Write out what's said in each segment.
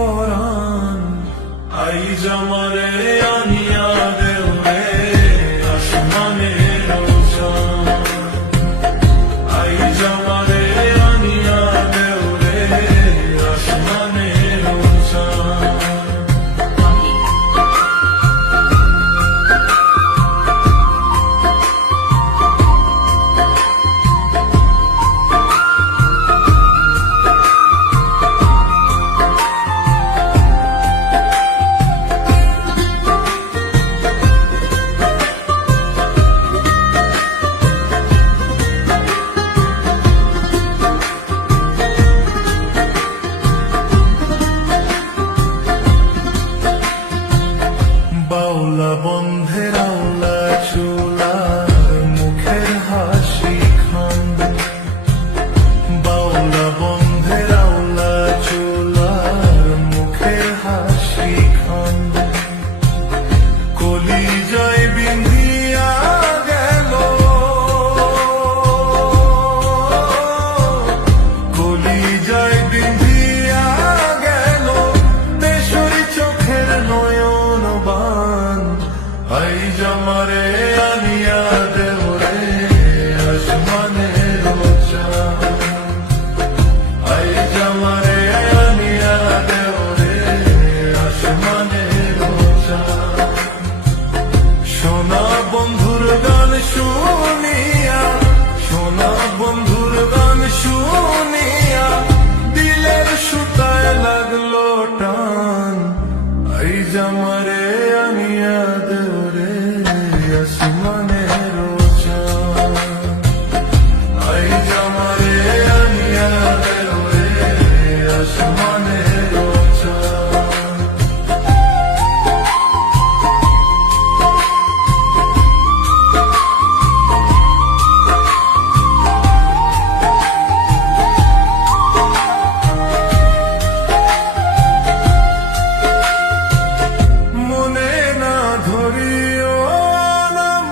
পরাণ I জামারে আনিয়া দেও রে আসমানের চাঁদ আই জামারে আনিয়া দেও রে আসমানের চাঁদ বাউলা বন্ধের আওলা চুলার মুখের হাসি খান বাউলা বন্ধের আওলা চুলার মুখের হাসি খান কলি জয় বিন্ধিয়া গেল কলি জয় বিন্ধিয়া গেল তেসরি চোখের নয়ন বান আই জামারে আনিয়া দেও রে আসমানের চাঁদ আই জামারে আনিয়া দেও রে আসমানের চাঁদ সোনা বন্ধুর গান শুনিয়া সোনা বন্ধুর গান শুনিয়া দিলের সুতায় লাগলো টান আই জামারে আনিয়া দেও রে আসমানের চাঁদ আই জামারে আনিয়া দেও রে আসমানের চাঁদ মনে না ধরিও নাম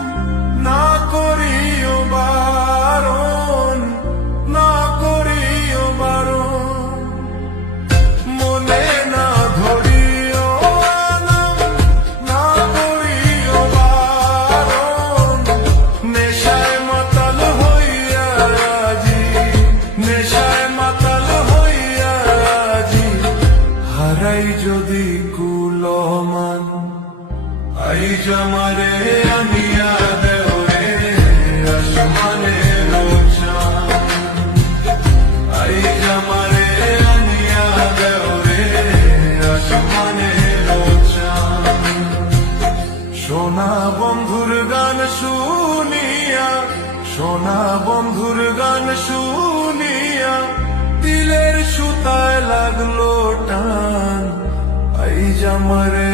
না করিও বারণ না করিও বারণ মনে না ধরিও নাম না করিও বারণ নেশায় মাতাল হইয়া আজি নেশায় মাতাল হইয়া আজি হারাই যদি কুলমান আই জামারে আনিয়া দেও রে আসমানের চাঁদ আই জামারে আনিয়া দেও রে আসমানের চাঁদ সোনা বন্ধুর গান শুনিয়া সোনা বন্ধুর গান শুনিয়া দিলের সুতায় লাগলো টান আই জামারে